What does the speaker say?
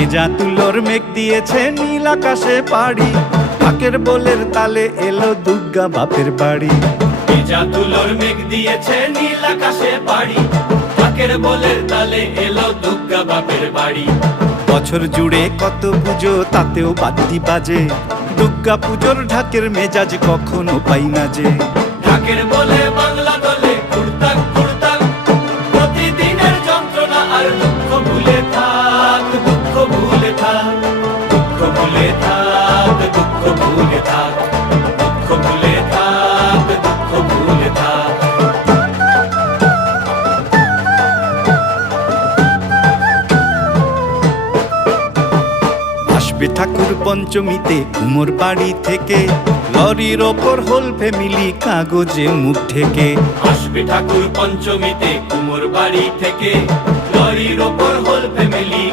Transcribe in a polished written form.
ভেজা তুলোর মেঘ দিয়েছে নীল আকাশে পাড়ি, ঢাকের বোলের তালে এলো দুর্গা বাপের বাড়ি। ভেজা তুলোর মেঘ দিয়েছে নীল আকাশে পাড়ি, ঢাকের বোলের তালে এলো দুর্গা বাপের বাড়ি। বছর জুড়ে কত পুজো তাতেও বাদ্যি বাজে, দুর্গা পুজোর ঢাকের মেজাজ কখনো পাই না যে। ঢাকের বলে বাংলা দলে কুড়তাক কুড়তাক, প্রতিদিনের যন্ত্রণা আর দুঃখ ভুলে থাক, দুঃখ ভুলে থাক, দুঃখ ভুলে থাক, দুঃখ ভুলে থাক, দুঃখ ভুলে থাক, দুঃখ ভুলে থাক। আসবে ঠাকুর পঞ্চমীতে কুমোর বাড়ি থেকে, লরির ওপর হোল ফ্যামিলি কাগজে মুখ ঢেকে। আসবে ঠাকুর পঞ্চমীতে কুমোর বাড়ি থেকে, লরির ওপর হোল ফ্যামিলি।